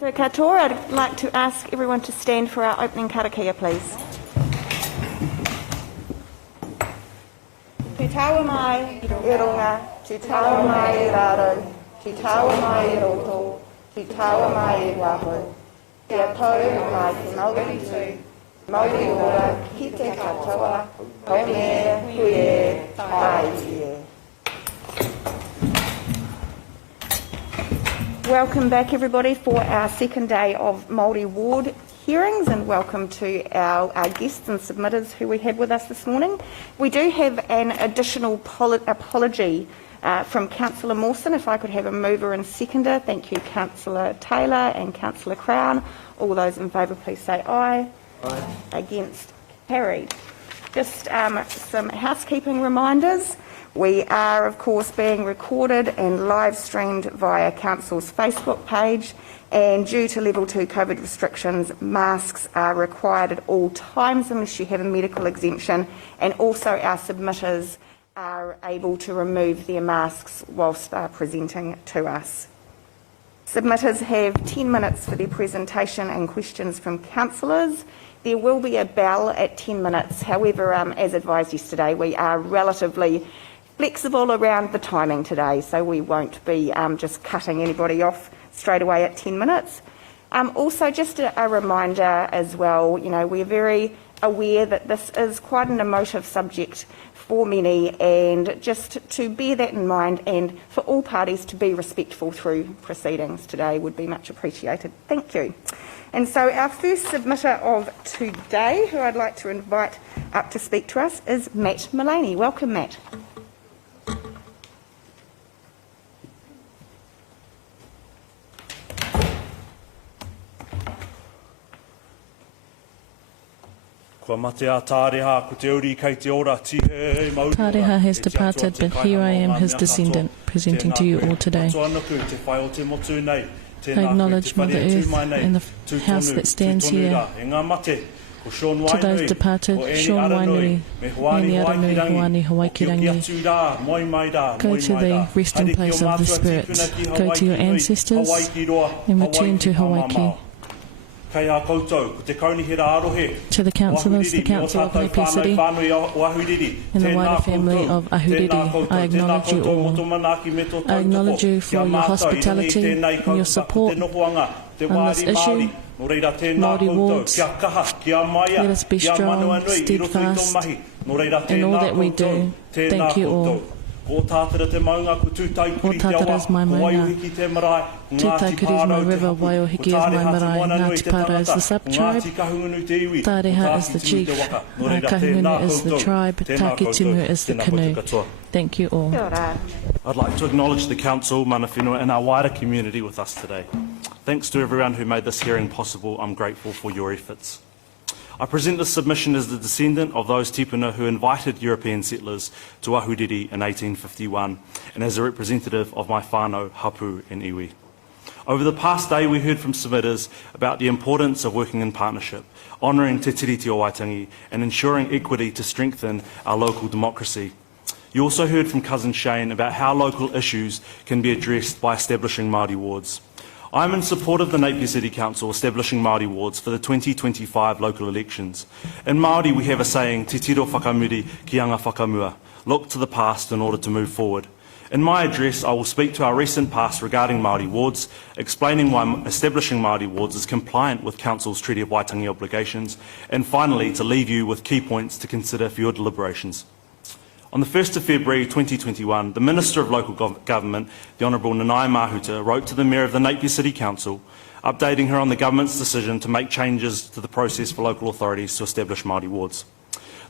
Katoa, I'd like to ask everyone to stand for our opening karakia, please. Te taua mai i runga, te taua mai i raro, te taua mai i roto, te taua mai i waho. Kia tau mai te Māori tū, Māori ora ki te katoa, haumea, huie, tai ie. Welcome back, everybody, for our second day of Māori ward hearings, and welcome to our guests and submitters who we have with us this morning. We do have an additional apology from Councillor Mawson. If I could have a mover and seconder. Thank you, Councillor Taylor and Councillor Crown. All those in favour, please say aye. Aye. Against, carried. Just some housekeeping reminders. We are, of course, being recorded and live streamed via Council's Facebook page, and due to level 2 COVID restrictions, masks are required at all times unless you have a medical exemption, and also our submitters are able to remove their masks whilst presenting to us. Submitters have 10 minutes for their presentation and questions from councillors. There will be a bell at 10 minutes. However, as advised yesterday, we are relatively flexible around the timing today, so we won't be just cutting anybody off straight away at 10 minutes. Also, just a reminder as well, you know, we're very aware that this is quite an emotive subject for many, and just to bear that in mind, and for all parties to be respectful through proceedings today would be much appreciated. Thank you. And so our first submitter of today, who I'd like to invite up to speak to us, is Matt Mullaney. Welcome, Matt. Tāreha has departed, but here I am, his descendant, presenting to you all today. I acknowledge Mother Earth and the house that stands here. To those departed, Sean Wainui, Eni Aranui, Hoani, Hawaikirangi. Go to the resting place of the spirits. Go to your ancestors and return to Hawaii. To the councillors, the Council of Napier City, and the wider family of Ahuriri, I acknowledge you all. I acknowledge you for your hospitality and your support on this issue. Māori wards, let us be strong, steadfast in all that we do. Thank you all. O tātara is my maunga, Tūtaikuri is my river, Waiohiki is my marae, Ngāti Para is the sub-tribe, Tāreha is the chief, Kahungunu is the tribe, Tākitimu is the canoe. Thank you all. I'd like to acknowledge the Council, mana whenua, and our wider community with us today. Thanks to everyone who made this hearing possible. I'm grateful for your efforts. I present this submission as the descendant of those tipuna who invited European settlers to Ahuriri in 1851, and as a representative of my whānau, hapu and iwi. Over the past day, we heard from submitters about the importance of working in partnership, honouring te tiriti o Waitangi, and ensuring equity to strengthen our local democracy. You also heard from Cousin Shane about how local issues can be addressed by establishing Māori wards. I'm in support of the Napier City Council establishing Māori wards for the 2025 local elections. In Māori we have a saying, te tiro whakamuri ki anga whakamua, look to the past in order to move forward. In my address I will speak to our recent past regarding Māori wards, explaining why establishing Māori wards is compliant with Council's Treaty of Waitangi obligations, and finally to leave you with key points to consider for your deliberations. On the 1st of February 2021, the Minister of Local Government, the Honourable Nanaia Mahuta, wrote to the Mayor of the Napier City Council, updating her on the Government's decision to make changes to the process for local authorities to establish Māori wards.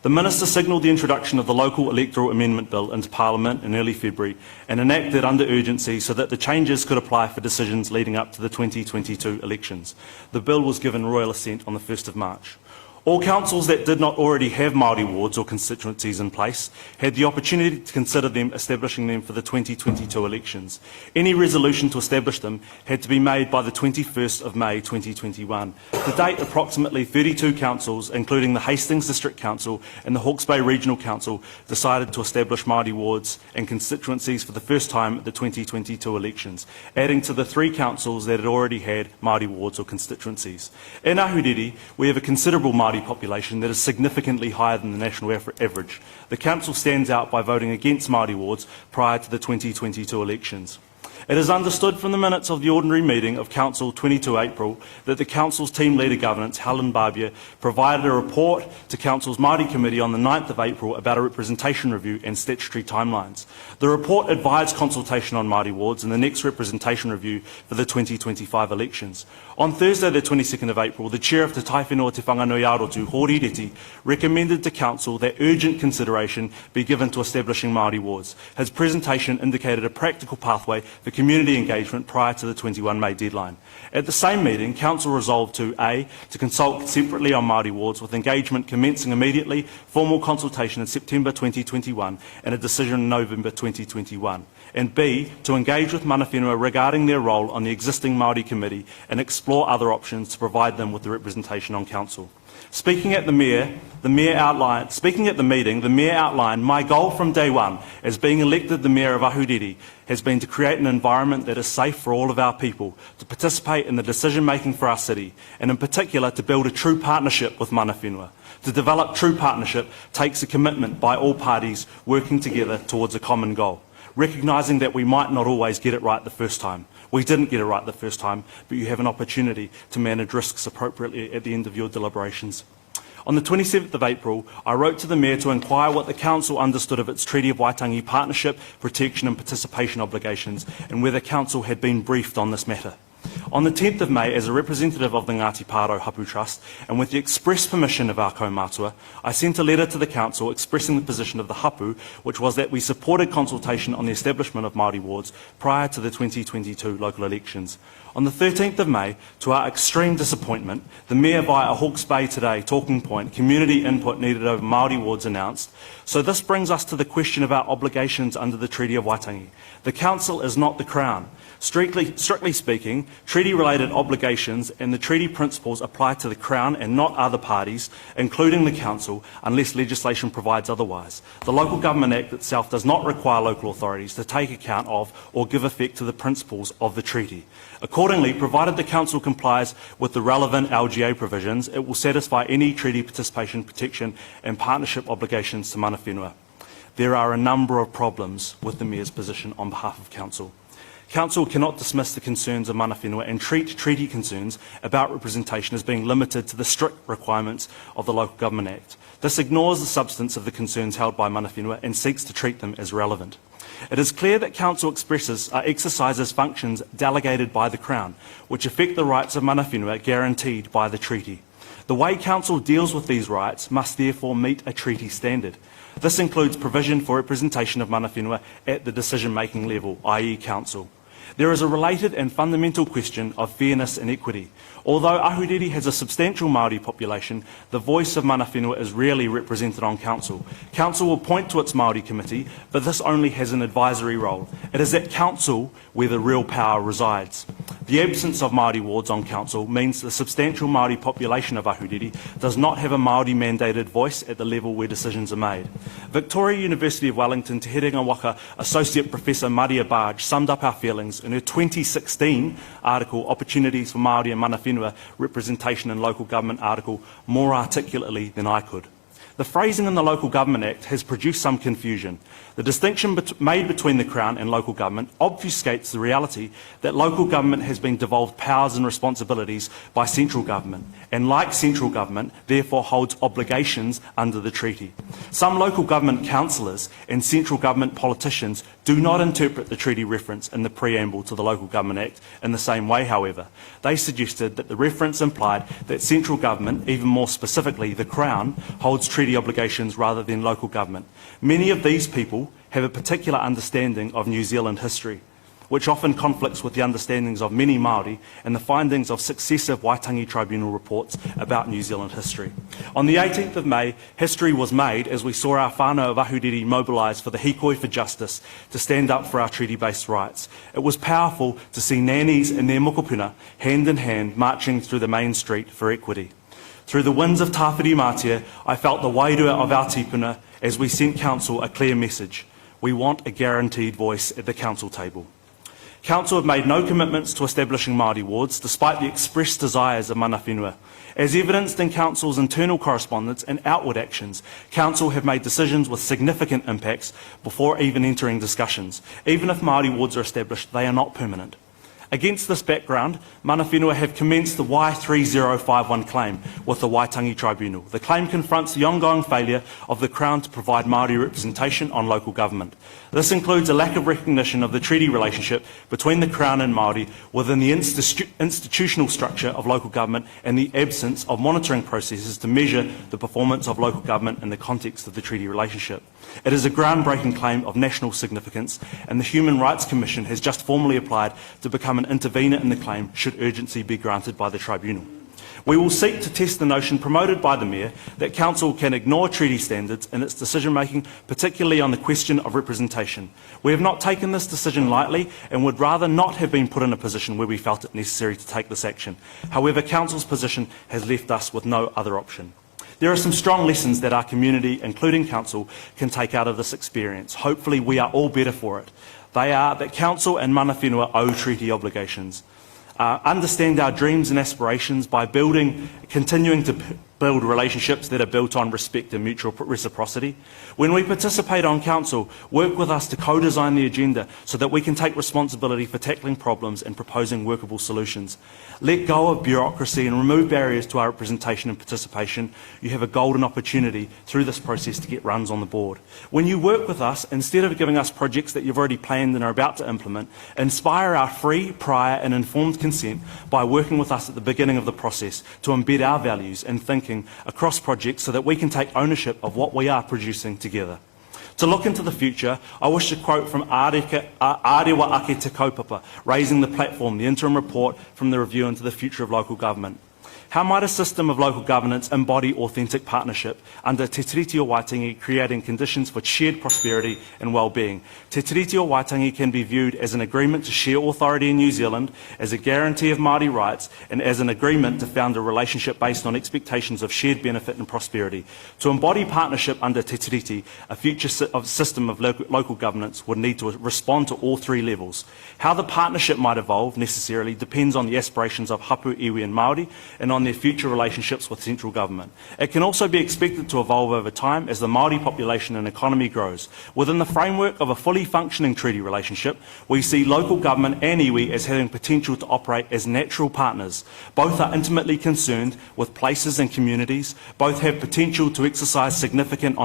The Minister signalled the introduction of the Local Electoral Amendment Bill into Parliament in early February and enacted under urgency so that the changes could apply for decisions leading up to the 2022 elections. The bill was given royal assent on the 1st of March. All councils that did not already have Māori wards or constituencies in place had the opportunity to consider establishing them for the 2022 elections. Any resolution to establish them had to be made by the 21st of May 2021. To date, approximately 32 councils, including the Hastings District Council and the Hawke's Bay Regional Council, decided to establish Māori wards and constituencies for the first time at the 2022 elections, adding to the 3 councils that had already had Māori wards or constituencies. In Ahuriri, we have a considerable Māori population that is significantly higher than the national average. The council stands out by voting against Māori wards prior to the 2022 elections. It is understood from the minutes of the ordinary meeting of Council 22 April that the Council's team leader governance, Helen Barbier, provided a report to Council's Māori Committee on the 9th of April about a representation review and statutory timelines. The report advised consultation on Māori wards and the next representation review for the 2025 elections. On Thursday, the 22nd of April, the Chair of Te Taiwhenua Te Whanganui Arotu, Hori Reti, recommended to Council that urgent consideration be given to establishing Māori wards. His presentation indicated a practical pathway for community engagement prior to the 21 May deadline. At the same meeting, Council resolved to A. to consult separately on Māori wards, with engagement commencing immediately, formal consultation in September 2021 and a decision in November 2021. And B. to engage with mana whenua regarding their role on the existing Māori Committee and explore other options to provide them with the representation on Council. Speaking at the meeting, the Mayor outlined, my goal from day one as being elected the Mayor of Ahuriri has been to create an environment that is safe for all of our people, to participate in the decision-making for our city, and in particular to build a true partnership with mana whenua. To develop true partnership takes a commitment by all parties working together towards a common goal, recognising that we might not always get it right the first time. We didn't get it right the first time, but you have an opportunity to manage risks appropriately at the end of your deliberations. On the 27th of April, I wrote to the Mayor to inquire what the Council understood of its Treaty of Waitangi partnership, protection and participation obligations, and whether Council had been briefed on this matter. On the 10th of May, as a representative of the Ngāti Pāro Hapu Trust, and with the express permission of our kaumātua, I sent a letter to the Council expressing the position of the Hapu, which was that we supported consultation on the establishment of Māori wards prior to the 2022 local elections. On the 13th of May, to our extreme disappointment, the Mayor via a Hawke's Bay Today talking point, community input needed over Māori wards announced. So this brings us to the question of our obligations under the Treaty of Waitangi. The Council is not the Crown. Strictly speaking, treaty-related obligations and the treaty principles apply to the Crown and not other parties, including the Council, unless legislation provides otherwise. The Local Government Act itself does not require local authorities to take account of or give effect to the principles of the treaty. Accordingly, provided the Council complies with the relevant LGA provisions, it will satisfy any treaty participation, protection and partnership obligations to mana whenua. There are a number of problems with the Mayor's position on behalf of Council. Council cannot dismiss the concerns of mana whenua and treat treaty concerns about representation as being limited to the strict requirements of the Local Government Act. This ignores the substance of the concerns held by mana whenua and seeks to treat them as relevant. It is clear that Council exercises functions delegated by the Crown, which affect the rights of mana whenua guaranteed by the treaty. The way Council deals with these rights must therefore meet a treaty standard. This includes provision for representation of mana whenua at the decision-making level, i.e. Council. There is a related and fundamental question of fairness and equity. Although Ahuriri has a substantial Māori population, the voice of mana whenua is rarely represented on Council. Council will point to its Māori committee, but this only has an advisory role. It is at Council where the real power resides. The absence of Māori wards on Council means the substantial Māori population of Ahuriri does not have a Māori mandated voice at the level where decisions are made. Victoria University of Wellington Te Herenga Waka Associate Professor Maria Barge summed up our feelings in her 2016 article, Opportunities for Māori and Mana Whenua Representation in Local Government article, more articulately than I could. The phrasing in the Local Government Act has produced some confusion. The distinction made between the Crown and local government obfuscates the reality that local government has been devolved powers and responsibilities by central government, and like central government, therefore holds obligations under the treaty. Some local government councillors and central government politicians do not interpret the treaty reference in the preamble to the Local Government Act in the same way, however. They suggested that the reference implied that central government, even more specifically the Crown, holds treaty obligations rather than local government. Many of these people have a particular understanding of New Zealand history. which often conflicts with the understandings of many Māori and the findings of successive Waitangi Tribunal reports about New Zealand history. On the 18th of May, history was made as we saw our whānau of Ahuriri mobilise for the hikoi for justice to stand up for our treaty-based rights. It was powerful to see nannies and their mokopuna hand in hand marching through the main street for equity. Through the winds of Tāwhiri Mātia, I felt the wairua of our tipuna as we sent Council a clear message. We want a guaranteed voice at the Council table. Council have made no commitments to establishing Māori wards, despite the expressed desires of mana whenua. As evidenced in Council's internal correspondence and outward actions, Council have made decisions with significant impacts before even entering discussions. Even if Māori wards are established, they are not permanent. Against this background, mana whenua have commenced the Y3051 claim with the Waitangi Tribunal. The claim confronts the ongoing failure of the Crown to provide Māori representation on local government. This includes a lack of recognition of the treaty relationship between the Crown and Māori within the institutional structure of local government and the absence of monitoring processes to measure the performance of local government in the context of the treaty relationship. It is a groundbreaking claim of national significance, and the Human Rights Commission has just formally applied to become an intervener in the claim should urgency be granted by the Tribunal. We will seek to test the notion promoted by the Mayor that Council can ignore treaty standards in its decision-making, particularly on the question of representation. We have not taken this decision lightly and would rather not have been put in a position where we felt it necessary to take this action. However, Council's position has left us with no other option. There are some strong lessons that our community, including Council, can take out of this experience. Hopefully we are all better for it. They are that Council and mana whenua owe treaty obligations. Understand our dreams and aspirations by continuing to build relationships that are built on respect and mutual reciprocity. When we participate on Council, work with us to co-design the agenda so that we can take responsibility for tackling problems and proposing workable solutions. Let go of bureaucracy and remove barriers to our representation and participation. You have a golden opportunity through this process to get runs on the board. When you work with us, instead of giving us projects that you've already planned and are about to implement, inspire our free, prior and informed consent by working with us at the beginning of the process to embed our values and thinking across projects so that we can take ownership of what we are producing together. To look into the future, I wish to quote from Arewa Ake Te Kaupapa, raising the platform, the interim report from the review into the future of local government. How might a system of local governance embody authentic partnership under Te Tiriti o Waitangi, creating conditions for shared prosperity and well-being? Te Tiriti o Waitangi can be viewed as an agreement to share authority in New Zealand, as a guarantee of Māori rights, and as an agreement to found a relationship based on expectations of shared benefit and prosperity. To embody partnership under Te Tiriti, a future system of local governance would need to respond to all three levels. How the partnership might evolve necessarily depends on the aspirations of hapu, iwi and Māori, and on their future relationships with central government. It can also be expected to evolve over time as the Māori population and economy grows. Within the framework of a fully functioning treaty relationship, we see local government and iwi as having potential to operate as natural partners. Both are intimately concerned with places and communities. Both have potential to exercise significant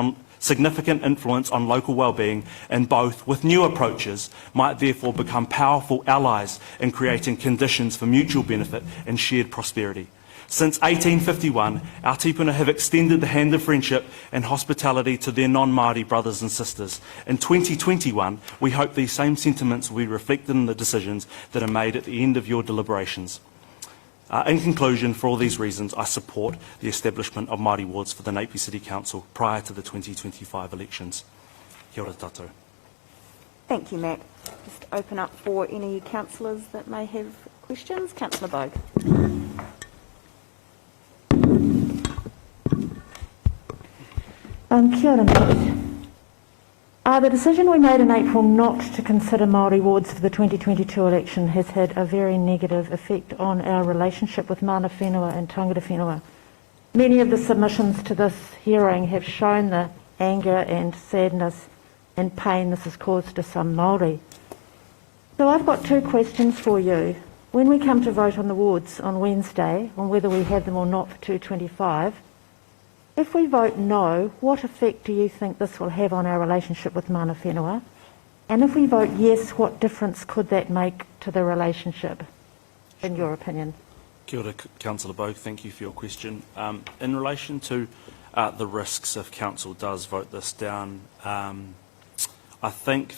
influence on local well-being, and both, with new approaches, might therefore become powerful allies in creating conditions for mutual benefit and shared prosperity. Since 1851, our tipuna have extended the hand of friendship and hospitality to their non-Māori brothers and sisters. In 2021, we hope these same sentiments will be reflected in the decisions that are made at the end of your deliberations. In conclusion, for all these reasons, I support the establishment of Māori wards for the Napier City Council prior to the 2025 elections. Kia ora tātou. Thank you, Matt. Just open up for any councillors that may have questions. Councillor Bogue. Kia ora, Matt. The decision we made in April not to consider Māori wards for the 2022 election has had a very negative effect on our relationship with mana whenua and tangata whenua. Many of the submissions to this hearing have shown the anger and sadness and pain this has caused to some Māori. So I've got two questions for you. When we come to vote on the wards on Wednesday, on whether we have them or not for 225, if we vote no, what effect do you think this will have on our relationship with mana whenua? And if we vote yes, what difference could that make to the relationship, in your opinion? Kia ora, Councillor Bogue, thank you for your question. In relation to the risks if Council does vote this down, I I think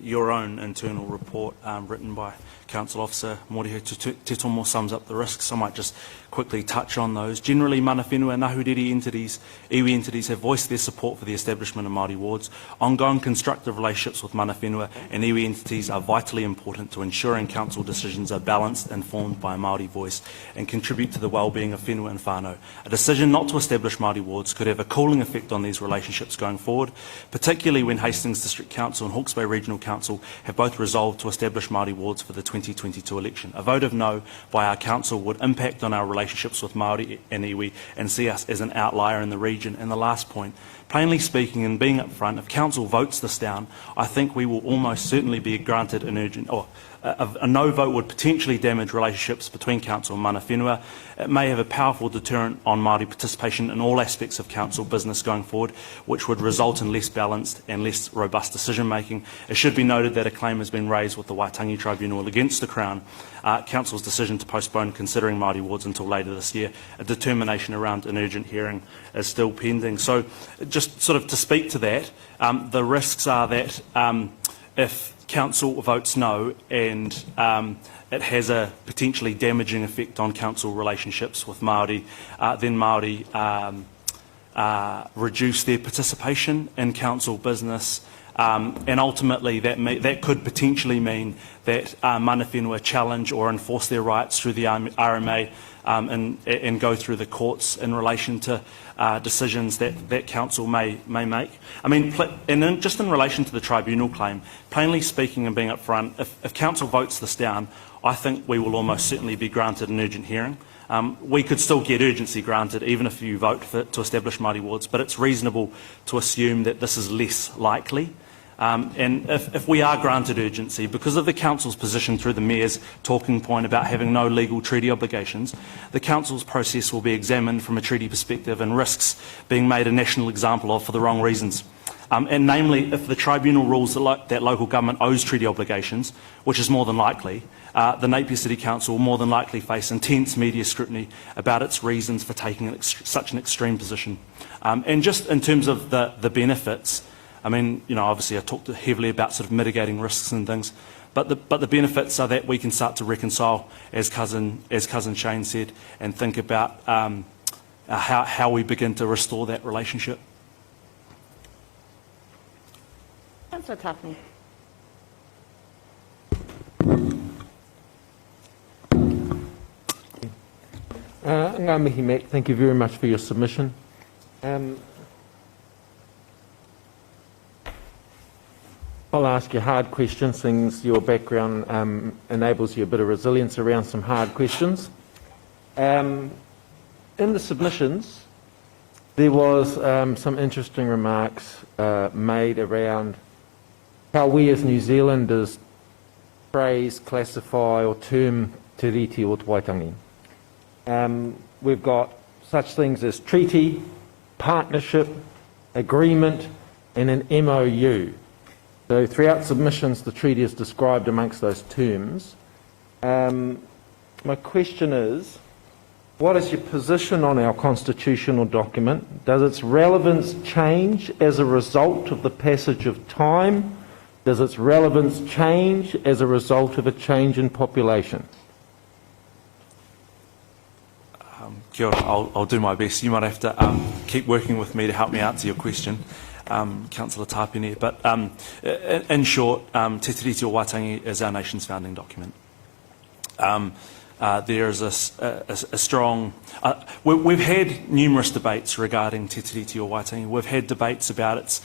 your own internal report written by Council Officer Morihi Te Tomo sums up the risks. I might just quickly touch on those. Generally, mana whenua and ngahuriri entities, iwi entities have voiced their support for the establishment of Māori wards. Ongoing constructive relationships with mana whenua and iwi entities are vitally important to ensuring council decisions are balanced, informed by a Māori voice and contribute to the well-being of whenua and whānau. A decision not to establish Māori wards could have a cooling effect on these relationships going forward, particularly when Hastings District Council and Hawke's Bay Regional Council have both resolved to establish Māori wards for the 2022 election. A vote of no by our council would impact on our relationships with Māori and iwi and see us as an outlier in the region. And the last point, plainly speaking and being upfront, if council votes this down, I think we will almost certainly be granted an urgent, or a no vote would potentially damage relationships between council and mana whenua. It may have a powerful deterrent on Māori participation in all aspects of council business going forward, which would result in less balanced and less robust decision making. It should be noted that a claim has been raised with the Waitangi Tribunal against the Crown. Council's decision to postpone considering Māori wards until later this year. A determination around an urgent hearing is still pending. So just sort of to speak to that, the risks are that if council votes no and it has a potentially damaging effect on council relationships with Māori, then Māori reduce their participation in council business, and ultimately that could potentially mean that mana whenua challenge or enforce their rights through the RMA and go through the courts in relation to decisions that council may make. I mean, and just in relation to the tribunal claim, plainly speaking and being upfront, if council votes this down, I think we will almost certainly be granted an urgent hearing. We could still get urgency granted even if you vote to establish Māori wards, but it's reasonable to assume that this is less likely. And if we are granted urgency, because of the Council's position through the Mayor's talking point about having no legal treaty obligations, the Council's process will be examined from a treaty perspective and risks being made a national example of for the wrong reasons. And namely, if the tribunal rules that local government owes treaty obligations, which is more than likely, the Napier City Council will more than likely face intense media scrutiny about its reasons for taking such an extreme position. And just in terms of the benefits, I mean, you know, obviously I talked heavily about sort of mitigating risks and things, but the benefits are that we can start to reconcile, as cousin Shane said, and think about how we begin to restore that relationship. Councillor Tafney. Ngā mihi, Matt. Thank you very much for your submission. I'll ask you hard questions, things your background enables you a bit of resilience around some hard questions. In the submissions, there was some interesting remarks made around how we as New Zealanders phrase, classify or term te riti o te Waitangi. We've got such things as treaty, partnership, agreement and an MOU. So throughout submissions the treaty is described amongst those terms. My question is, what is your position on our constitutional document? Does its relevance change as a result of the passage of time? Does its relevance change as a result of a change in population? Kia ora, I'll do my best. You might have to keep working with me to help me answer your question, Councillor Tāpini. But in short, Te Tiriti o Waitangi is our nation's founding document. There is a strong... we've had numerous debates regarding Te Tiriti o Waitangi. We've had debates about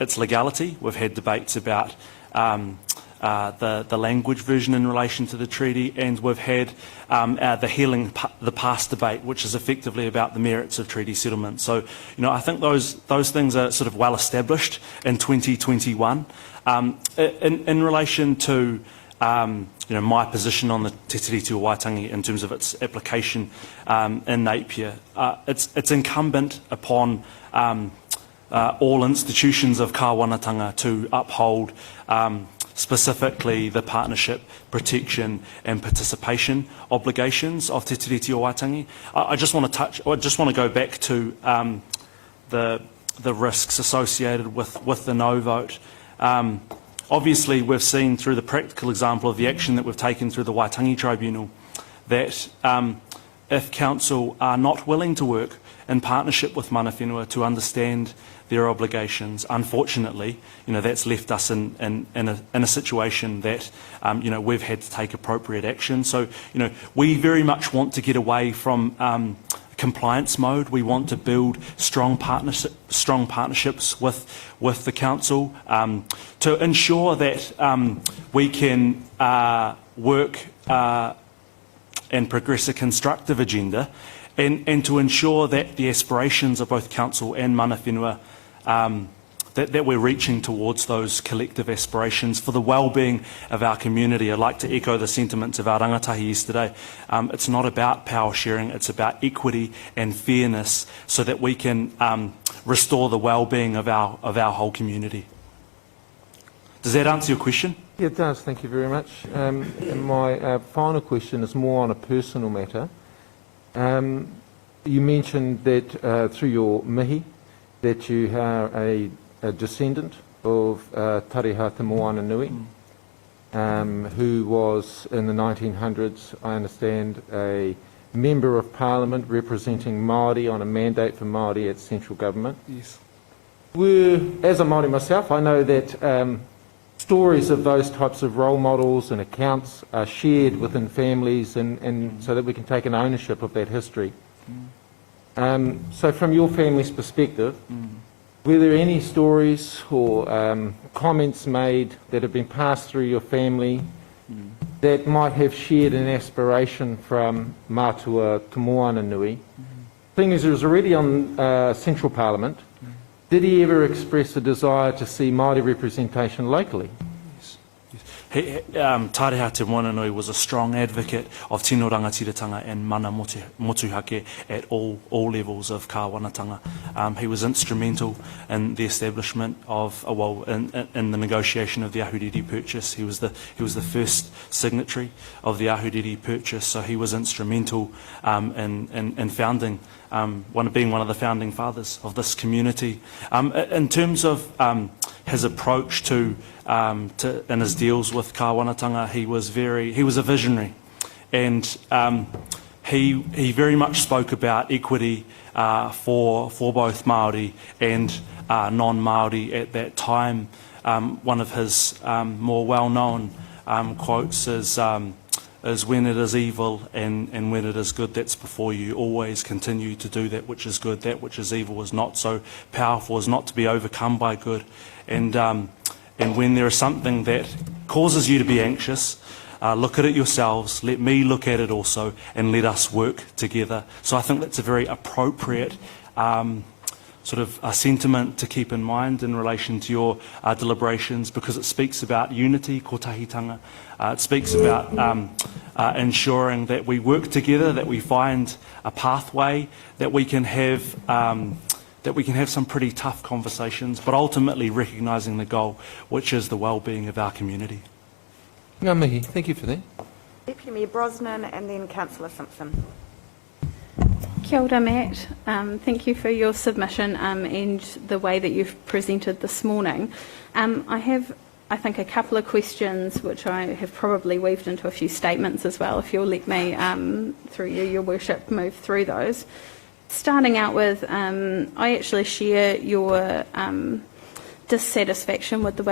its legality. We've had debates about the language version in relation to the treaty, and we've had the healing the past debate, which is effectively about the merits of treaty settlement. So, you know, I think those things are sort of well established in 2021. In relation to you know, my position on the Te Tiriti o Waitangi in terms of its application in Napier, it's incumbent upon all institutions of kāwanatanga to uphold specifically the partnership, protection and participation obligations of Te Tiriti o Waitangi. I just want to go back to the risks associated with the no vote. Obviously, we've seen through the practical example of the action that we've taken through the Waitangi Tribunal that if council are not willing to work in partnership with mana whenua to understand their obligations, unfortunately, that's left us in a situation that, we've had to take appropriate action. So, we very much want to get away from compliance mode. We want to build strong partnerships with the council to ensure that we can work and progress a constructive agenda, and to ensure that the aspirations of both council and mana whenua, that we're reaching towards those collective aspirations for the well-being of our community. I'd like to echo the sentiments of our rangatahi yesterday. It's not about power sharing, it's about equity and fairness so that we can restore the well-being of our whole community. Does that answer your question? Yeah, it does. Thank you very much. And my final question is more on a personal matter. You mentioned that through your mihi, that you are a descendant of Tareha Te Moana Nui, who was in the 1900s, I understand, a member of Parliament representing Māori on a mandate for Māori at central government. Yes. As a Māori myself, I know that stories of those types of role models and accounts are shared within families and so that we can take an ownership of that history. So from your family's perspective, were there any stories or comments made that have been passed through your family that might have shared an aspiration from Mātua Te Moana Nui? Thing is, he was already on Central Parliament. Did he ever express a desire to see Māori representation locally? Tareha Te Moana Nui was a strong advocate of tino rangatiratanga and mana motuhake at all levels of kāwanatanga. He was instrumental in the establishment of, in the negotiation of the Ahuriri Purchase. He was the first signatory of the Ahuriri Purchase, so he was instrumental in founding, being one of the founding fathers of this community. In terms of his approach to in his deals with kāwanatanga, he was a visionary, and he very much spoke about equity for both Māori and non-Māori at that time. One of his more well-known quotes is when it is evil and when it is good that's before you, always continue to do that which is good. That which is evil is not so powerful as not to be overcome by good. And when there is something that causes you to be anxious, look at it yourselves, let me look at it also, and let us work together. So I think that's a very appropriate sort of a sentiment to keep in mind in relation to your deliberations, because it speaks about unity, kotahitanga. It speaks about ensuring that we work together, that we find a pathway, that we can have some pretty tough conversations, but ultimately recognising the goal, which is the well-being of our community. Ngā mihi, thank you for that. Deputy Mayor Brosnan and then Councillor Simpson. Kia ora, Matt. Thank you for your submission and the way that you've presented this morning. I have, I think, a couple of questions which I have probably weaved into a few statements as well, if you'll let me, through you, Your Worship, move through those. Starting out with, I actually share your dissatisfaction with the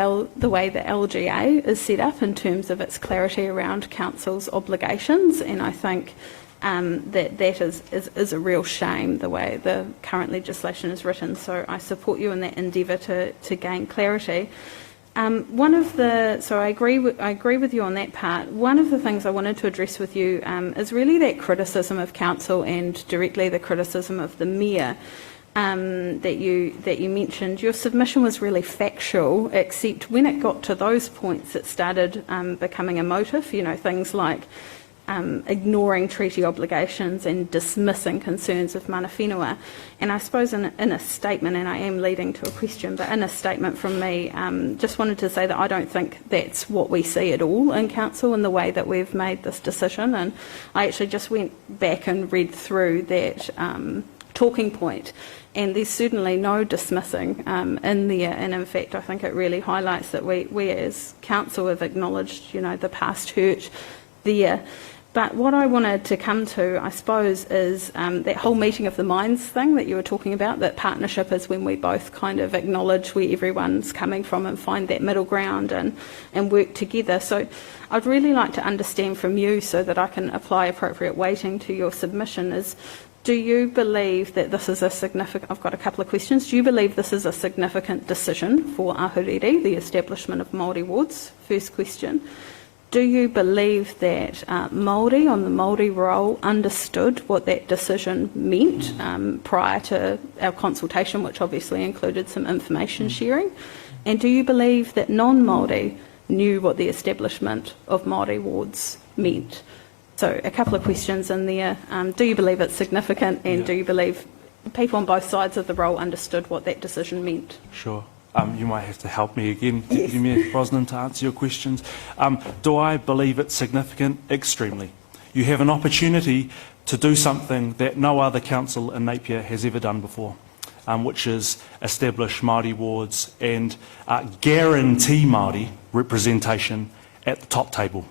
way the LGA is set up in terms of its clarity around council's obligations, and I think that is a real shame the way the current legislation is written. So I support you in that endeavour to gain clarity. So I agree with you on that part. One of the things I wanted to address with you is really that criticism of council and directly the criticism of the mayor that you mentioned. Your submission was really factual, except when it got to those points, it started becoming emotive. Things like ignoring treaty obligations and dismissing concerns of mana whenua. And I suppose in a statement, and I am leading to a question, but in a statement from me, just wanted to say that I don't think that's what we see at all in council in the way that we've made this decision. And I actually just went back and read through that talking point. And there's certainly no dismissing in there. And in fact, I think it really highlights that we as council have acknowledged, the past hurt there. But what I wanted to come to, I suppose, is that whole meeting of the minds thing that you were talking about, that partnership is when we both kind of acknowledge where everyone's coming from and find that middle ground and work together. So I'd really like to understand from you, so that I can apply appropriate weighting to your submission, is, do you believe that this is a significant, I've got a couple of questions, do you believe this is a significant decision for Ahuriri, the establishment of Māori wards? First question. Do you believe that Māori on the Māori roll understood what that decision meant prior to our consultation, which obviously included some information sharing? And do you believe that non-Māori knew what the establishment of Māori wards meant? So a couple of questions in there. Do you believe it's significant, and do you believe people on both sides of the roll understood what that decision meant? Sure. You might have to help me again, Deputy Mayor Brosnan, to answer your questions. Do I believe it's significant? Extremely. You have an opportunity to do something that no other council in Napier has ever done before, which is establish Māori wards and guarantee Māori representation at the top table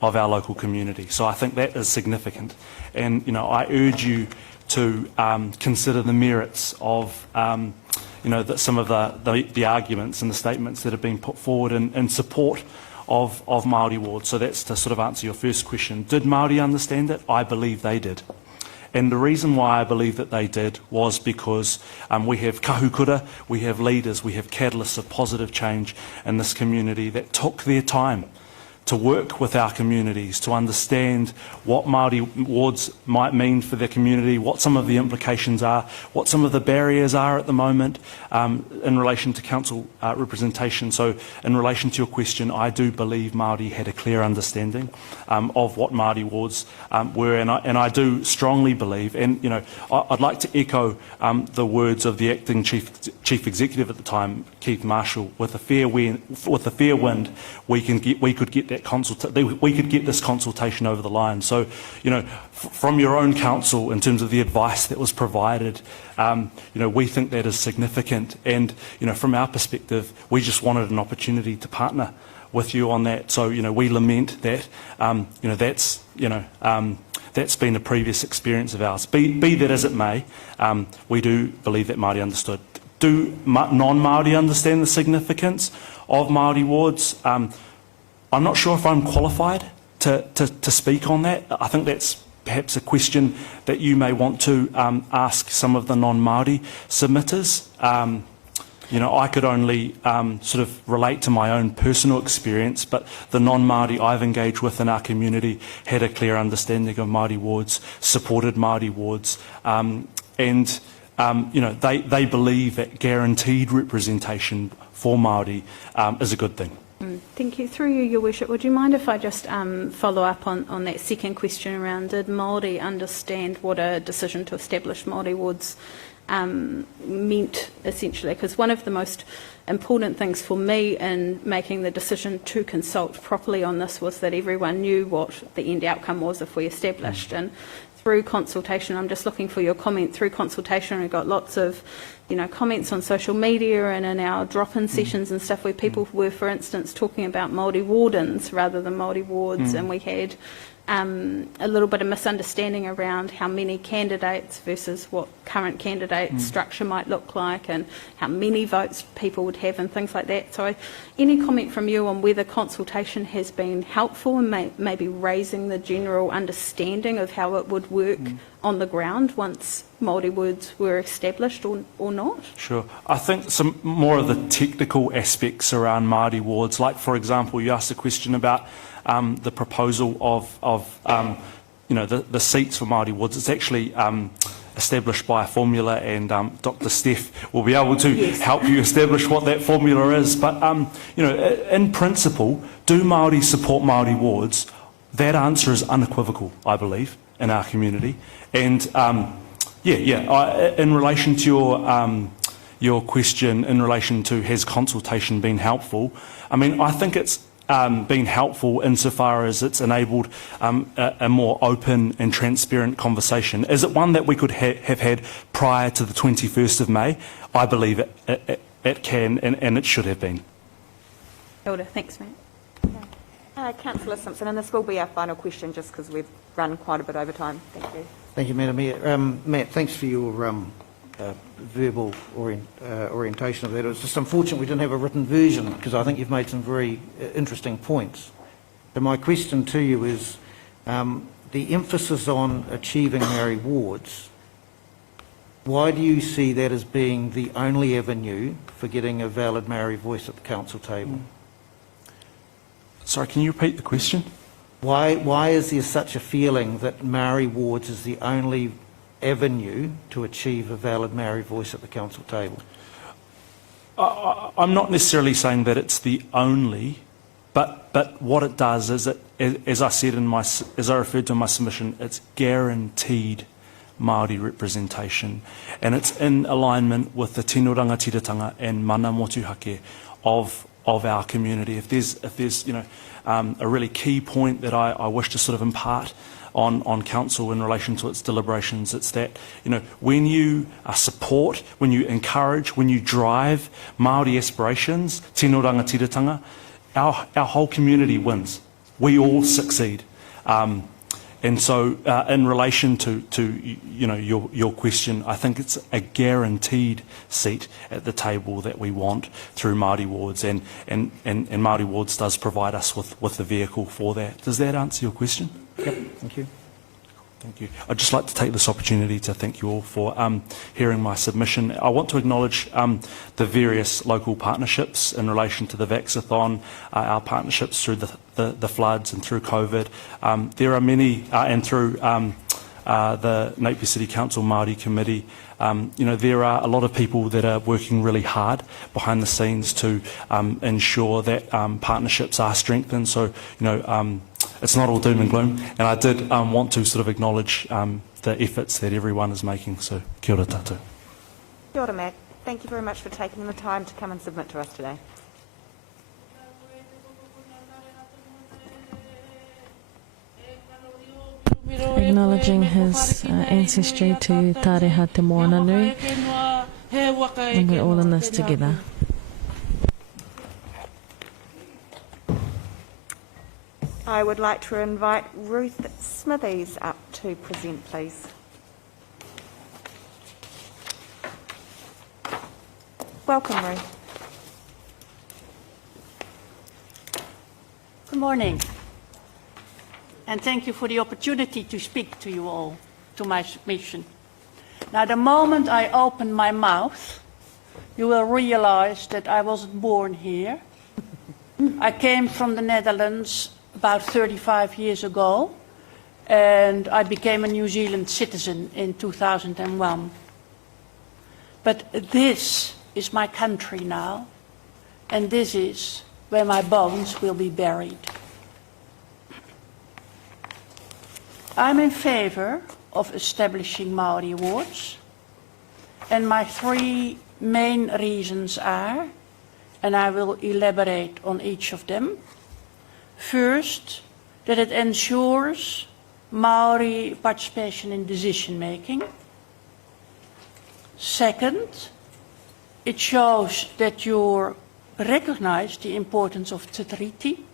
of our local community. So I think that is significant. And, I urge you to consider the merits of some of the arguments and the statements that have been put forward in support of Māori wards. So that's to sort of answer your first question. Did Māori understand it? I believe they did. And the reason why I believe that they did was because we have kahukura, we have leaders, we have catalysts of positive change in this community that took their time to work with our communities, to understand what Māori wards might mean for their community, what some of the implications are, what some of the barriers are at the moment in relation to council representation. So in relation to your question, I do believe Māori had a clear understanding of what Māori wards were, and I do strongly believe, and I'd like to echo the words of the acting chief executive at the time, Keith Marshall. With a fair wind, we could get this consultation over the line. So, from your own council, in terms of the advice that was provided, we think that is significant. And, from our perspective, we just wanted an opportunity to partner with you on that. So, we lament that, that's been a previous experience of ours. Be that as it may, we do believe that Māori understood. Do non-Māori understand the significance of Māori wards? I'm not sure if I'm qualified to speak on that. I think that's perhaps a question that you may want to ask some of the non-Māori submitters. I could only sort of relate to my own personal experience, but the non-Māori I've engaged with in our community had a clear understanding of Māori wards, supported Māori wards, and they believe that guaranteed representation for Māori is a good thing. Thank you. Through you, Your Worship, would you mind if I just follow up on that second question around, did Māori understand what a decision to establish Māori wards meant, essentially? Because one of the most important things for me in making the decision to consult properly on this was that everyone knew what the end outcome was if we established. And through consultation, I'm just looking for your comment, through consultation we got lots of comments on social media and in our drop-in sessions and stuff where people were, for instance, talking about Māori wardens rather than Māori wards, and we had a little bit of misunderstanding around how many candidates versus what current candidate structure might look like, and how many votes people would have and things like that. So any comment from you on whether consultation has been helpful in maybe raising the general understanding of how it would work on the ground once Māori wards were established or not? Sure. I think some more of the technical aspects around Māori wards, like for example, you asked a question about the proposal of the seats for Māori wards. It's actually established by a formula, and Dr. Steph will be able to help you establish what that formula is. But in principle, do Māori support Māori wards? That answer is unequivocal, I believe, in our community. And in relation to your question, in relation to has consultation been helpful? I mean, I think it's been helpful insofar as it's enabled a more open and transparent conversation? Is it one that we could have had prior to the 21st of May? I believe it can and it should have been. Elder, thanks, Matt. Councillor Simpson, and this will be our final question just because we've run quite a bit over time. Thank you. Thank you, Madam Mayor. Matt, thanks for your verbal orientation of that. It was just unfortunate we didn't have a written version because I think you've made some very interesting points. So my question to you is the emphasis on achieving Maori wards. Why do you see that as being the only avenue for getting a valid Maori voice at the council table? Sorry, can you repeat the question? Why is there such a feeling that Maori wards is the only avenue to achieve a valid Maori voice at the council table? I'm not necessarily saying that it's the only, but what it does is, as I said as I referred to in my submission, it's guaranteed Māori representation, and it's in alignment with the tino rangatiratanga and mana motuhake of our community. If there's a really key point that I wish to sort of impart on council in relation to its deliberations, it's that when you support, when you encourage, when you drive Māori aspirations, tino rangatiratanga, our whole community wins. We all succeed. And so, in relation to your question, I think it's a guaranteed seat at the table that we want through Māori wards, and Māori wards does provide us with the vehicle for that. Does that answer your question? Yep, thank you. Thank you. I'd just like to take this opportunity to thank you all for hearing my submission. I want to acknowledge the various local partnerships in relation to the Vaxathon, our partnerships through the floods and through COVID. There are many, and through the Napier City Council Māori Committee. There are a lot of people that are working really hard behind the scenes to ensure that partnerships are strengthened. So, it's not all doom and gloom, and I did want to sort of acknowledge the efforts that everyone is making. So, kia ora tātou. Kia ora, Matt. Thank you very much for taking the time to come and submit to us today. Acknowledging his ancestry to Tareha Te Moana Nui, and we're all in this together. I would like to invite Ruth Smithies up to present, please. Welcome, Ruth. Good morning, and thank you for the opportunity to speak to you all, to my submission. Now, the moment I open my mouth, you will realize that I wasn't born here. I came from the Netherlands about 35 years ago, and I became a New Zealand citizen in 2001. But this is my country now, and this is where my bones will be buried. I'm in favor of establishing Māori wards, and my three main reasons are, and I will elaborate on each of them. First, that it ensures Māori participation in decision making. Second, it shows that you recognize the importance of the treaty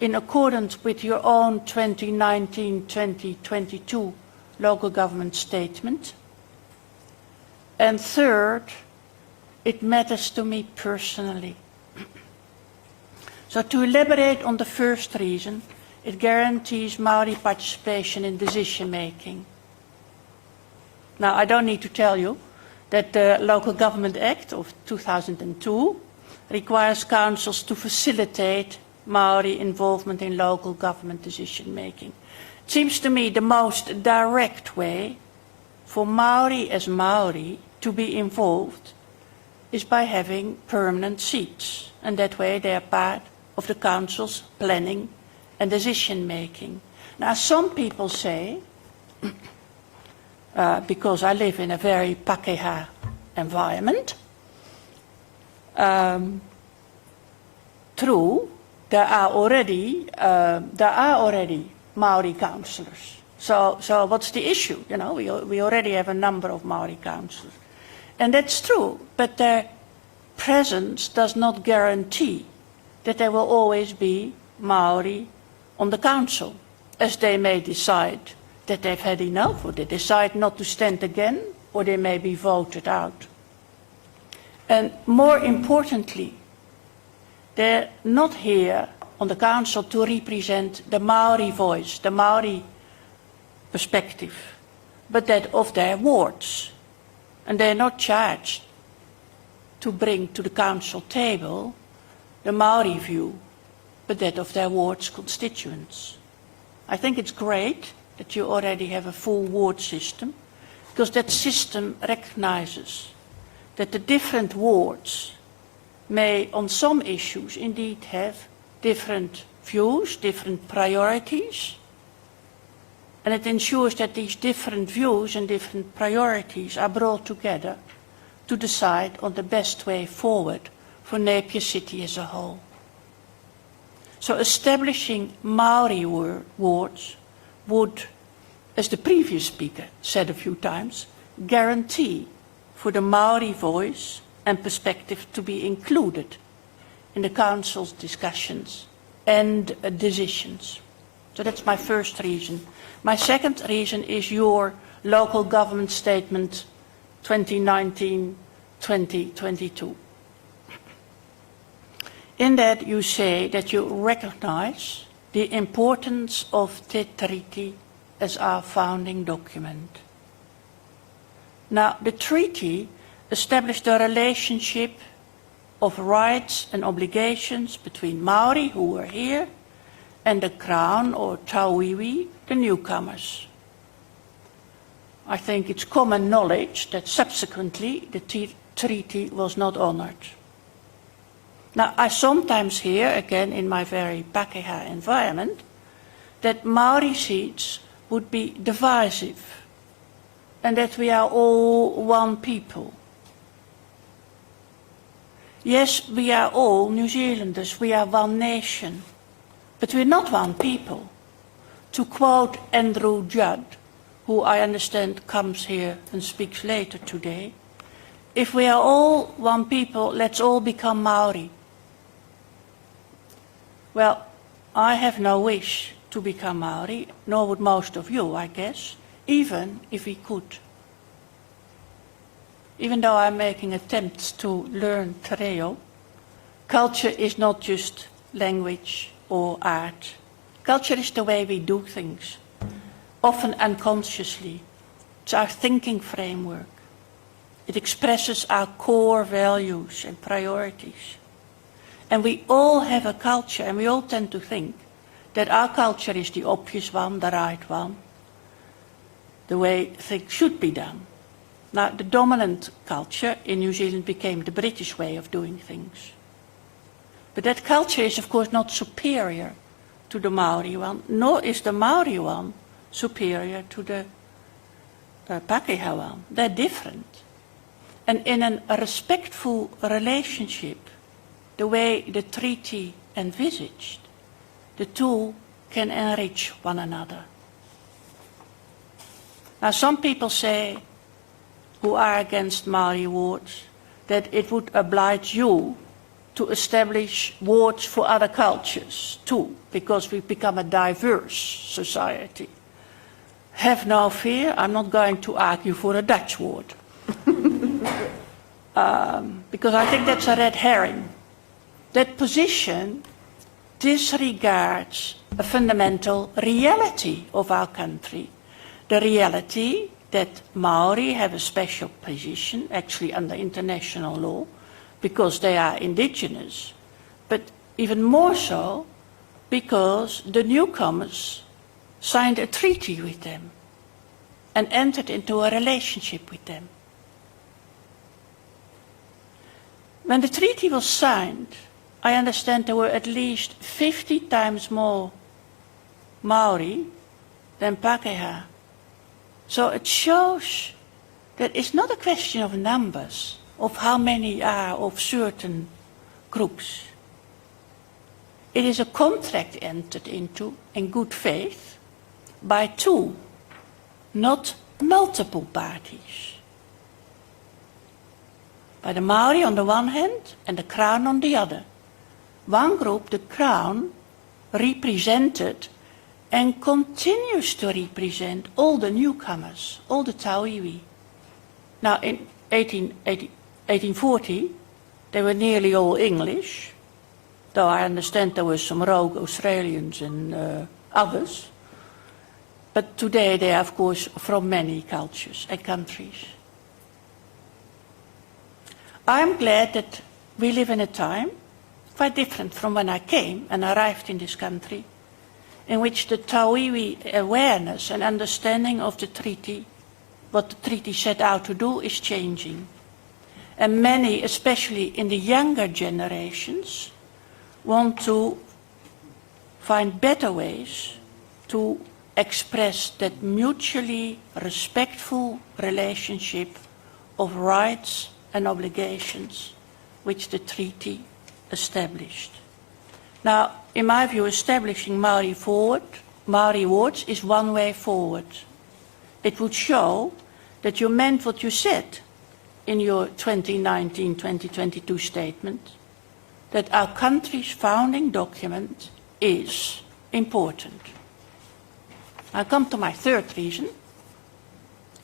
in accordance with your own 2019-2022 local government statement. And third, it matters to me personally. So to elaborate on the first reason, it guarantees Māori participation in decision making. Now, I don't need to tell you that the Local Government Act of 2002 requires councils to facilitate Māori involvement in local government decision making. It seems to me the most direct way for Māori as Māori to be involved is by having permanent seats, and that way they are part of the council's planning and decision making. Now, some people say, because I live in a very Pākehā environment, true there are already Maori councillors. So what's the issue? You know, we already have a number of Maori councillors. And that's true, but their presence does not guarantee that there will always be Maori on the council, as they may decide that they've had enough, or they decide not to stand again, or they may be voted out. And more importantly, they're not here on the council to represent the Maori voice, the Maori perspective, but that of their wards. And they're not charged to bring to the council table the Maori view, but that of their ward's constituents. I think it's great that you already have a full ward system, because that system recognizes that the different wards may, on some issues, indeed have different views, different priorities, and it ensures that these different views and different priorities are brought together to decide on the best way forward for Napier City as a whole. So establishing Maori wards would, as the previous speaker said a few times, guarantee for the Maori voice and perspective to be included in the Council's discussions and decisions. So that's my first reason. My second reason is your local government statement 2019-2022. In that you say that you recognize the importance of the treaty as our founding document. Now, the treaty established a relationship of rights and obligations between Māori, who were here, and the Crown, or Tauiwi, the newcomers. I think it's common knowledge that subsequently the treaty was not honoured. Now, I sometimes hear, again in my very Pākehā environment, that Māori seats would be divisive and that we are all one people. Yes, we are all New Zealanders, we are one nation, but we're not one people. To quote Andrew Judd, who I understand comes here and speaks later today, if we are all one people, let's all become Māori. Well, I have no wish to become Māori, nor would most of you, I guess, even if we could. Even though I'm making attempts to learn te reo, culture is not just language or art. Culture is the way we do things, often unconsciously. It's our thinking framework. It expresses our core values and priorities. And we all have a culture, and we all tend to think that our culture is the obvious one, the right one, the way things should be done. Now, the dominant culture in New Zealand became the British way of doing things. But that culture is, of course, not superior to the Māori one, nor is the Māori one superior to the Pākehā one. They're different. And in a respectful relationship, the way the treaty envisaged, the two can enrich one another. Now, some people say, who are against Māori wards, that it would oblige you to establish wards for other cultures too, because we've become a diverse society. Have no fear, I'm not going to argue for a Dutch ward. Because I think that's a red herring. That position disregards a fundamental reality of our country, the reality that Maori have a special position, actually under international law, because they are indigenous, but even more so because the newcomers signed a treaty with them and entered into a relationship with them. When the treaty was signed, I understand there were at least 50 times more Maori than Pākehā. So it shows that it's not a question of numbers, of how many are of certain groups. it is a contract entered into in good faith by two, not multiple parties. By the Maori on the one hand and the Crown on the other. One group, the Crown, represented and continues to represent all the newcomers, all the Tauiwi. Now, in 1840, they were nearly all English, though I understand there were some rogue Australians and others. But today they are, of course, from many cultures and countries. I'm glad that we live in a time quite different from when I came and arrived in this country, in which the Tauiwi awareness and understanding of the treaty, what the treaty set out to do, is changing. And many, especially in the younger generations, want to find better ways to express that mutually respectful relationship of rights and obligations which the treaty established. Now, in my view, establishing Māori wards is one way forward. It would show that you meant what you said in your 2019-2022 statement, that our country's founding document is important. I come to my third reason.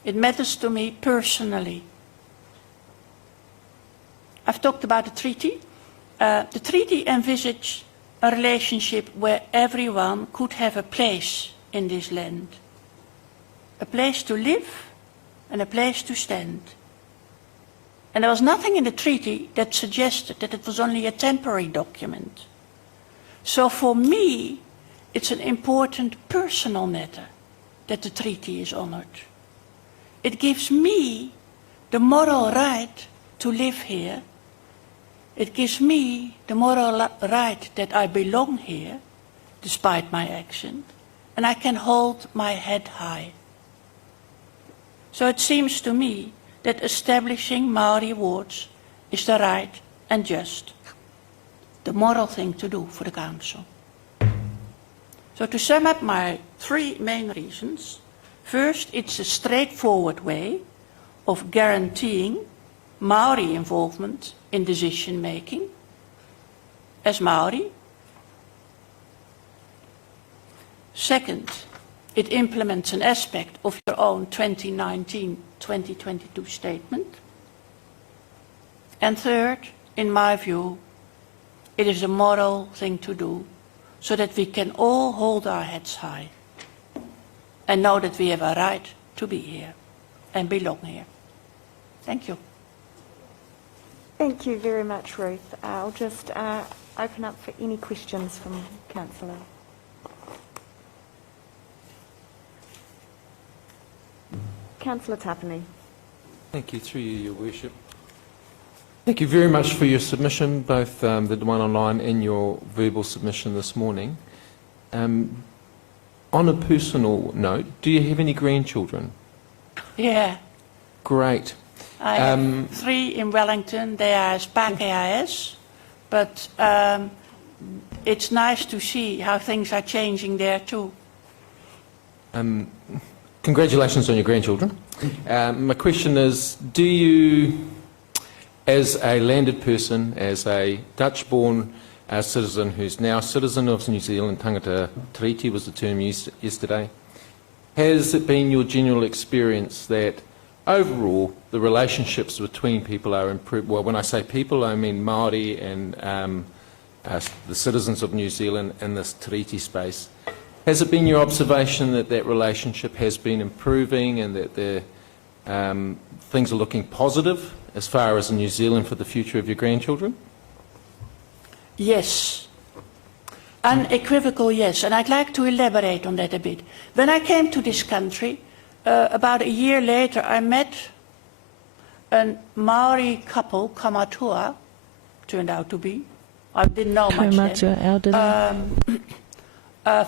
It matters to me personally. I've talked about the treaty. The treaty envisaged a relationship where everyone could have a place in this land. A place to live and a place to stand. And there was nothing in the treaty that suggested that it was only a temporary document. So for me, it's an important personal matter that the treaty is honored. It gives me the moral right to live here. It gives me the moral right that I belong here, despite my accent, and I can hold my head high. So it seems to me that establishing Māori wards is the right and just, the moral thing to do for the Council. So to sum up my three main reasons, first, it's a straightforward way of guaranteeing Māori involvement in decision making as Māori. Second, it implements an aspect of your own 2019-2022 statement. And third, in my view, it is a moral thing to do so that we can all hold our heads high and know that we have a right to be here and belong here. Thank you. Thank you very much, Ruth. I'll just open up for any questions from Councillor. Councillor Tapani. Thank you, through you, Your Worship. Thank you very much for your submission, both the one online and your verbal submission this morning. On a personal note, do you have any grandchildren? Yeah. Great. I have three in Wellington. They are as Pākehā, but it's nice to see how things are changing there too. Congratulations on your grandchildren. My question is, do you, as a landed person, as a Dutch-born citizen who's now a citizen of New Zealand, tangata treaty was the term used yesterday, has it been your general experience that overall the relationships between people are improved? Well, when I say people, I mean Māori and the citizens of New Zealand in this treaty space. Has it been your observation that that relationship has been improving and that things are looking positive as far as in New Zealand for the future of your grandchildren? Yes. Unequivocal yes, and I'd like to elaborate on that a bit. When I came to this country, about a year later, I met a Māori couple, Kamatua, turned out to be. I didn't know much then.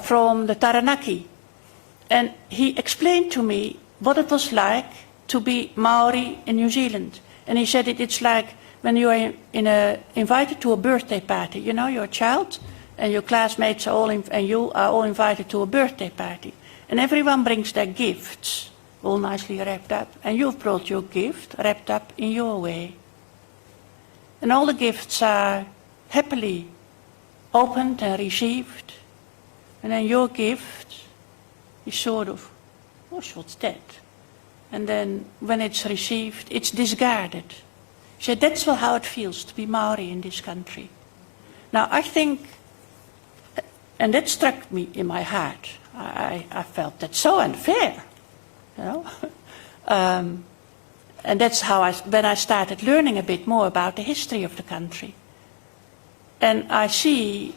From the Taranaki. And he explained to me what it was like to be Māori in New Zealand. And he said it's like when you are invited to a birthday party. You know, you're a child and your classmates are and you are all invited to a birthday party. And everyone brings their gifts, all nicely wrapped up. And you've brought your gift wrapped up in your way. And all the gifts are happily opened and received. And then your gift is sort of, gosh, what's that? And then when it's received, it's discarded. So that's well how it feels to be Māori in this country. Now, I think, and that struck me in my heart, I felt that's so unfair, you know. And that's how when I started learning a bit more about the history of the country. And I see,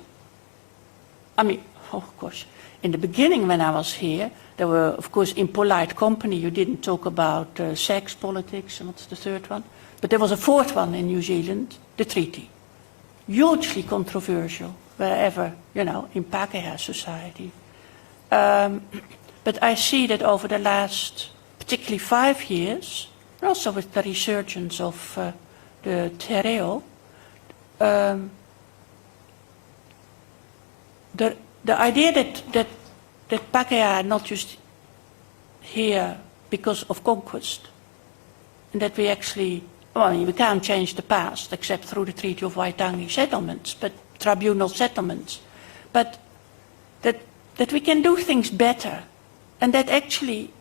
I mean, oh gosh, in the beginning when I was here, there were, of course, in polite company, you didn't talk about sex, politics, and what's the third one? But there was a fourth one in New Zealand, the treaty. Hugely controversial, wherever, you know, in Pākehā society. But I see that over the last, particularly 5 years, and also with the resurgence of the te reo, the idea that Pākehā are not just here because of conquest, and that we actually, well, we can't change the past except through the Treaty of Waitangi settlements, but tribunal settlements, but that we can do things better, and that actually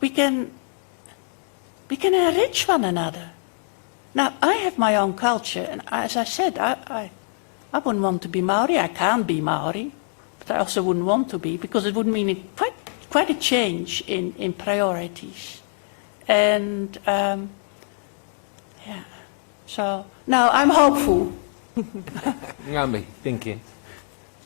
we can enrich one another. Now, I have my own culture, and as I said, I wouldn't want to be Māori. I can't be Māori, but I also wouldn't want to be, because it would mean quite a change in priorities. And, yeah, so, now I'm hopeful. Ngami, thank you.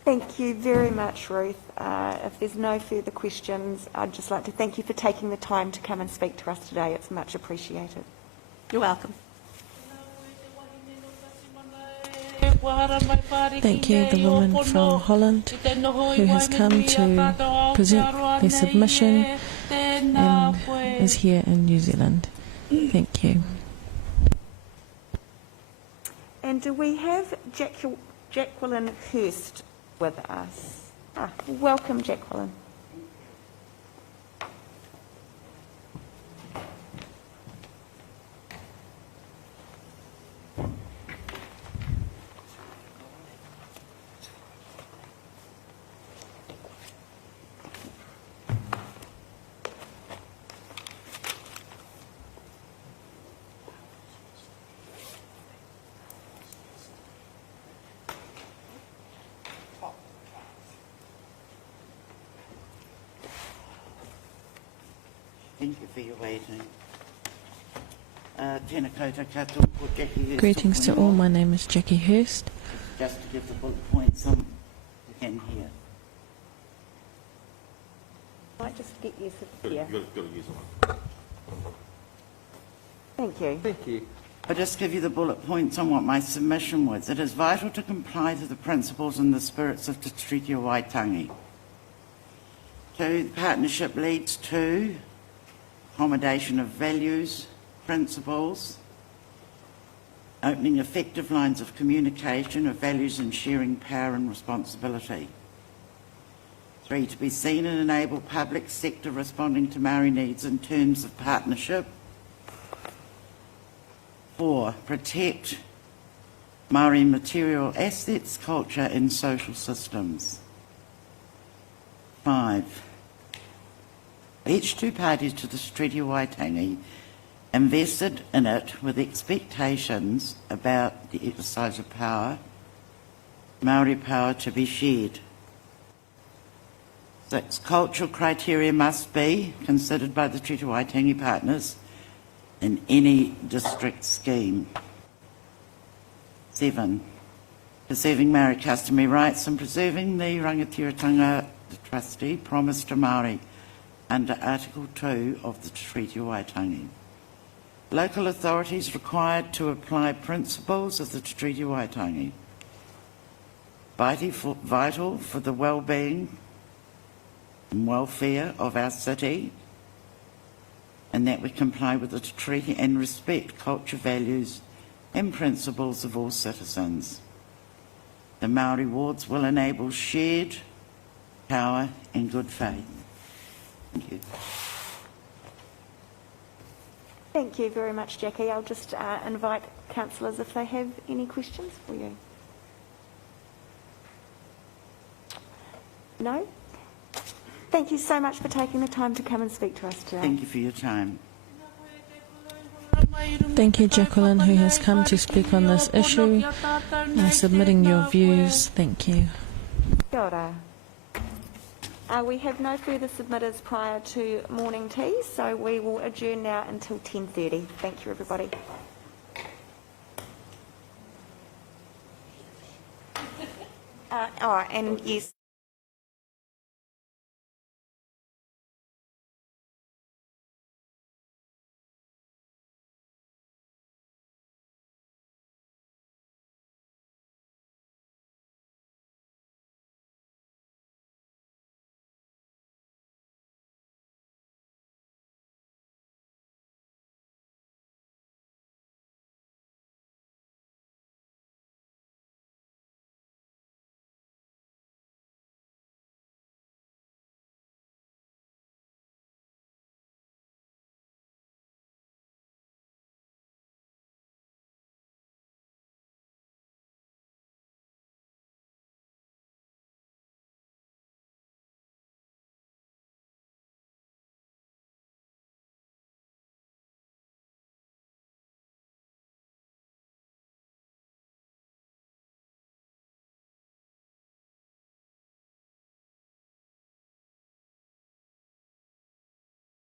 Thank you very much, Ruth. If there's no further questions, I'd just like to thank you for taking the time to come and speak to us today. It's much appreciated. You're welcome. Thank you, the woman from Holland who has come to present their submission and is here in New Zealand. Thank you. And do we have Jacqueline Hurst with us? Welcome, Jacqueline. Thank you for your waiting. Tēnā koutou katoa, ko Jackie Hurst. Greetings to all, my name is Jackie Hurst. Just to give the bullet points some you can hear. Might just get you here. Thank you. Thank you. I'll just give you the bullet points on what my submission was. It is vital to comply to the principles and the spirits of the Treaty of Waitangi. 2, the partnership leads to accommodation of values, principles, opening effective lines of communication of values and sharing power and responsibility. 3, to be seen and enable public sector responding to Māori needs in terms of partnership. 4, protect Māori material assets, culture and social systems. 5, each 2 parties to this Treaty of Waitangi invested in it with expectations about the exercise of power, Māori power to be shared. 6, cultural criteria must be considered by the Treaty of Waitangi partners in any district scheme. 7, preserving Māori customary rights and preserving the rangatiratanga, the trustee, promised to Māori under Article 2 of the Treaty of Waitangi. Local authorities required to apply principles of the Treaty of Waitangi. Vital for the well-being and welfare of our city, and that we comply with the treaty and respect culture, values and principles of all citizens. The Māori wards will enable shared power and good faith. Thank you. Thank you very much, Jackie. I'll just invite councillors if they have any questions for you. No? Thank you so much for taking the time to come and speak to us today. Thank you for your time. Thank you, Jacqueline, who has come to speak on this issue and submitting your views. Thank you. Kia ora. We have no further submitters prior to morning tea, so we will adjourn now until 10:30. Thank you, everybody. And yes.